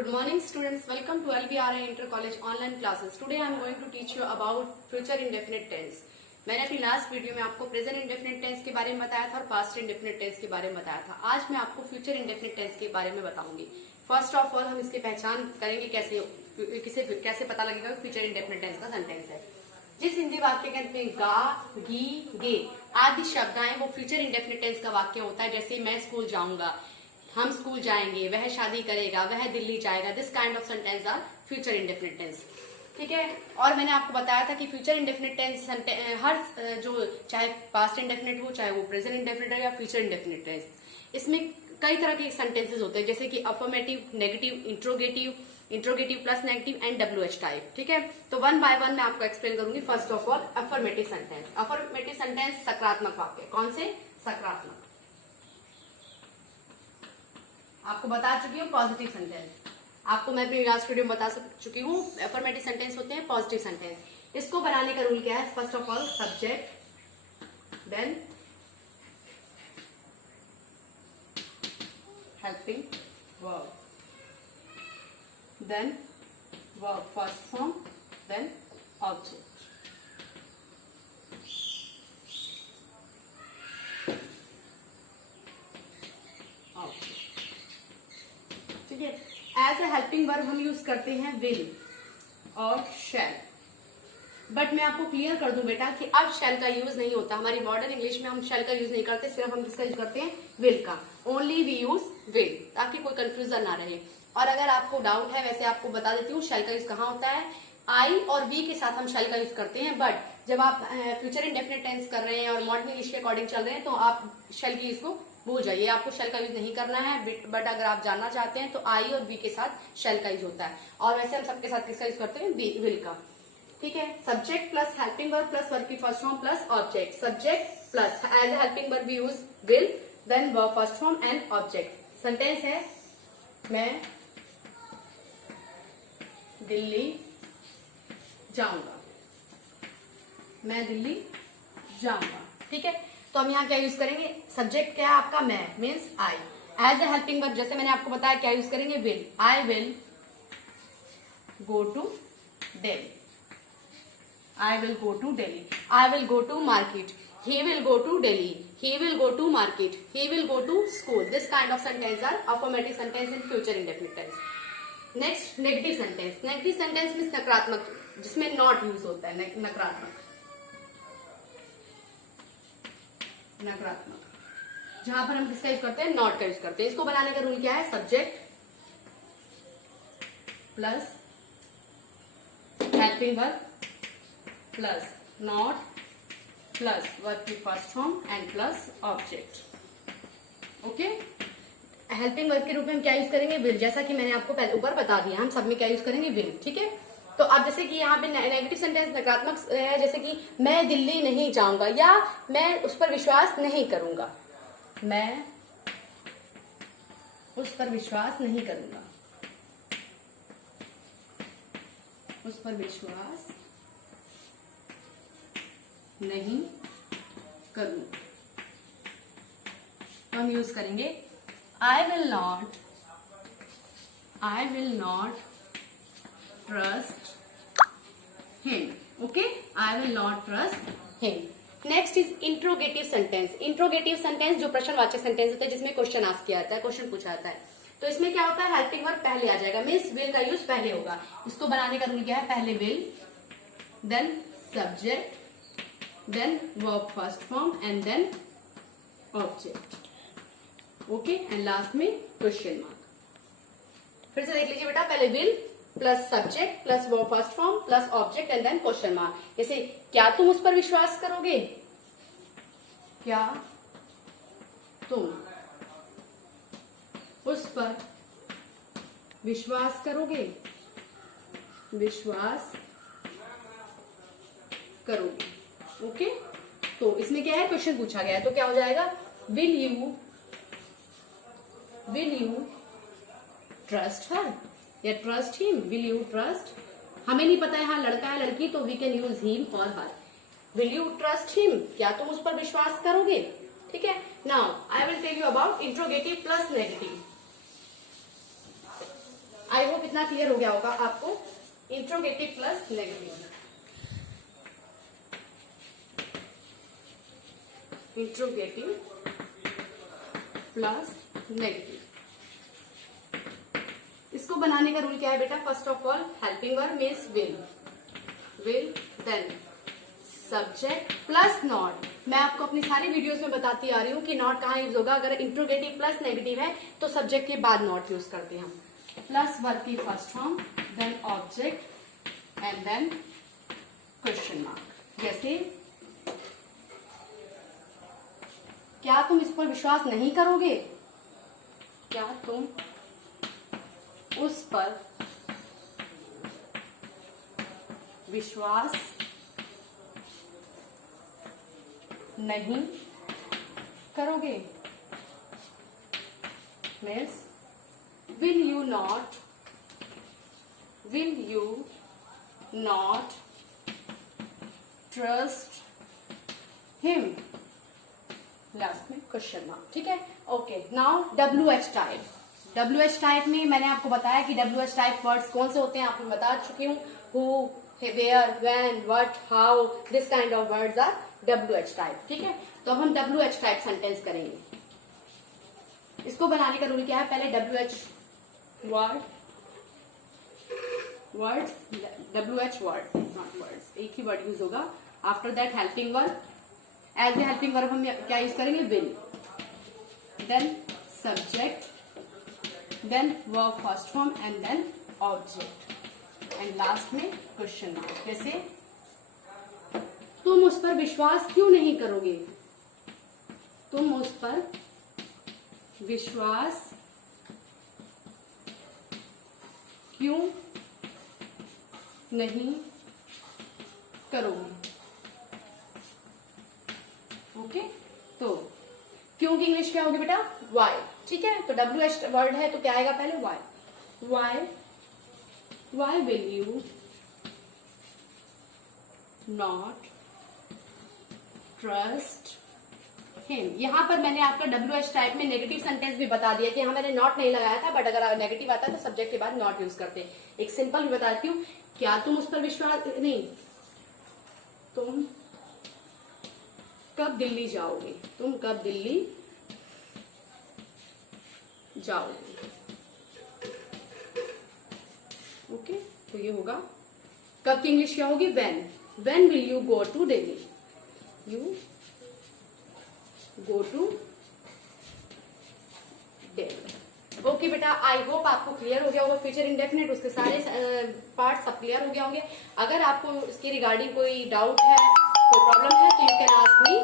Good morning students, welcome to LBRI Inter College online classes. Today I am going to teach you about future indefinite tense. मैंने अपनी last video में आपको present indefinite tense के बारे में बताया था और पास्ट इंडेफिनिट टेंस के बारे में बताया था. आज मैं आपको फ्यूचर इंडेफिनिट टेंस के बारे में बताऊंगी. फर्स्ट ऑफ ऑल हम इसकी पहचान करेंगे कैसे पता लगेगा फ्यूचर इंडेफिनिट टेंस का सेंटेंस है. जिस हिंदी वाक्य के अंत में गा, गी, गे आदि शब्द आए वो फ्यूचर इंडेफिनिट टेंस का वाक्य होता है. जैसे मैं स्कूल जाऊंगा, हम स्कूल जाएंगे, वह शादी करेगा, वह दिल्ली जाएगा. This kind of sentence are future indefinite tense. ठीक है. और मैंने आपको बताया था कि फ्यूचर इंडेफिनिट टेंस हर जो चाहे पास्ट इंडेफिनिट हो, चाहे वो प्रेजेंट इंडेफिनिट हो या फ्यूचर इंडेफिनिट टेंस, इसमें कई तरह के सेंटेंसेस होते हैं. जैसे कि affirmative, negative, interrogative plus negative and WH type. ठीक है. तो वन बाय वन मैं आपको एक्सप्लेन करूंगी. First of all affirmative sentence. Affirmative sentence सकारात्मक वाक्य. कौन से? सकारात्मक. आपको बता चुकी हूँ पॉजिटिव सेंटेंस. आपको मैं अपनी लास्ट वीडियो में बता चुकी हूँ अफर्मेटिव सेंटेंस होते हैं पॉजिटिव सेंटेंस. इसको बनाने का रूल क्या है? First of all subject, then helping verb, then verb first form, then object. ठीक है. एज ए हेल्पिंग वर्ब हम यूज करते हैं विल और शैल. बट मैं आपको क्लियर कर दूं बेटा कि अब शैल का यूज नहीं होता. हमारी मॉडर्न इंग्लिश में हम शैल का यूज नहीं करते. सिर्फ हम किसका यूज करते हैं? विल का. ओनली वी यूज विल, ताकि कोई कंफ्यूजन ना रहे. और अगर आपको डाउट है, वैसे आपको बता देती हूँ शैल का यूज कहाँ होता है. आई और वी के साथ हम शैल का यूज करते हैं. बट जब आप फ्यूचर इंडेफिनिट टेंस कर रहे हैं और मॉडर्न इंग्लिश के अकॉर्डिंग चल रहे हैं तो आप शैल की यूज को भूल जाइए. आपको शेल का यूज नहीं करना है. बट अगर आप जानना चाहते हैं तो आई और वी के साथ शेल का यूज होता है. और वैसे हम सबके साथ किसका यूज करते हैं? विल का. ठीक है. Subject plus helping verb plus verb की first form plus object. Subject plus as a helping verb we use will, then verb first form and object. Sentence है मैं दिल्ली जाऊंगा. मैं दिल्ली जाऊंगा. ठीक है. तो हम यहाँ क्या यूज करेंगे? सब्जेक्ट क्या है आपका? मैं, means I. As a helping verb जैसे मैंने आपको बताया क्या यूज करेंगे? Will. I will go to Delhi. I will go to Delhi. I will go to market. He will go to Delhi. He will go to market. He will go to school. This kind of sentence are affirmative sentence in future indefinite tense. Next negative sentence. Negative sentence means नकारात्मक, जिसमें not use होता है. नकारात्मक, नकारात्मक जहां पर हम किसका यूज करते हैं? नॉट का यूज करते हैं. इसको बनाने का रूल क्या है? Subject plus helping verb plus not plus verb की first form and plus object. Okay. Helping verb के रूप में हम क्या यूज करेंगे? विल. जैसा कि मैंने आपको पहले ऊपर बता दिया, हम सब में क्या यूज करेंगे? विल. ठीक है. तो अब जैसे कि यहाँ पे नेगेटिव सेंटेंस नकारात्मक है, जैसे कि मैं दिल्ली नहीं जाऊंगा या मैं उस पर विश्वास नहीं करूंगा. मैं उस पर विश्वास नहीं करूंगा. उस पर विश्वास नहीं करूंगा. तो हम यूज करेंगे I will not trust him. Okay, I will not trust him. Next is interrogative sentence. Interrogative sentence जो प्रश्नवाचक सेंटेंस होता है, जिसमें क्वेश्चन आस्क किया जाता है, क्वेश्चन पूछा जाता है. तो इसमें क्या होता है? हेल्पिंग वर्ब पहले आ जाएगा, मीन्स विल का यूज पहले होगा. इसको बनाने का रूल क्या है? पहले will, then subject, then verb first form and then object. Okay. And last में क्वेश्चन मार्क. फिर से देख लीजिए बेटा. पहले will plus subject plus verb first form plus object and then question mark. जैसे क्या तुम उस पर विश्वास करोगे? क्या तुम उस पर विश्वास करोगे? विश्वास करोगे. ओके. तो इसमें क्या है? क्वेश्चन पूछा गया है. तो क्या हो जाएगा? विल यू ट्रस्ट हर या trust him. Will you trust. हमें नहीं पता है यहाँ लड़का है लड़की, तो वी कैन यूज हिम और her. Will you trust him. क्या तुम उस पर विश्वास करोगे? ठीक है. Now I will tell you about interrogative plus negative. I hope कितना क्लियर हो गया होगा आपको interrogative plus negative, interrogative plus negative. इसको बनाने का रूल क्या है बेटा? First of all helping verb means will then subject plus not. मैं आपको अपनी सारी वीडियोस में बताती आ रही हूँ कि नॉट कहाँ यूज होगा। अगर इंट्रोगेटिव प्लस नेगेटिव है तो सब्जेक्ट के बाद नॉट यूज करते हैं हम। प्लस वर्ब की first form, then object and then question mark. जैसे क्या तुम इस पर विश्वास नहीं करोगे? क्या तुम उस पर विश्वास नहीं करोगे? Means will you not trust him. Last में क्वेश्चन मार्क। ठीक है, okay. Now WH type. WH type में मैंने आपको बताया कि WH टाइप वर्ड्स कौन से होते हैं, आपको बता चुकी हूँ। Who, where, when, what, how, this kind of words are WH type. ठीक है, तो अब हम WH टाइप सेंटेंस करेंगे। इसको बनाने का रूल क्या है? पहले WH वर्ड नॉट वर्ड्स, एक ही वर्ड यूज होगा। After that helping verb, as a helping verb हम क्या यूज करेंगे? Will, then subject, then verb first form and then object and last में क्वेश्चन मार्क। जैसे तुम उस पर विश्वास क्यों नहीं करोगे? तुम उस पर विश्वास क्यों नहीं करोगे? ओके, तो क्यों की इंग्लिश क्या होगी बेटा? वाई। ठीक है, तो WH वर्ड है तो क्या आएगा पहले? Why will you not trust him. यहां पर मैंने आपका WH टाइप में नेगेटिव सेंटेंस भी बता दिया कि हाँ मैंने नॉट नहीं लगाया था, बट अगर नेगेटिव आता है तो सब्जेक्ट के बाद नॉट यूज करते हैं। एक सिंपल भी बताती हूँ, क्या तुम उस पर विश्वास नहीं, तुम कब दिल्ली जाओगे? तुम कब दिल्ली जाओगे? ओके, तो ये होगा। कब की इंग्लिश क्या होगी? When will you go to Delhi? You go to Delhi. Okay बेटा, आई होप आपको क्लियर हो गया होगा फ्यूचर इंडेफिनिट, उसके सारे पार्ट सब क्लियर हो गया होंगे। अगर आपको इसके रिगार्डिंग कोई डाउट है, कोई प्रॉब्लम है तो यू कैन आस्क मी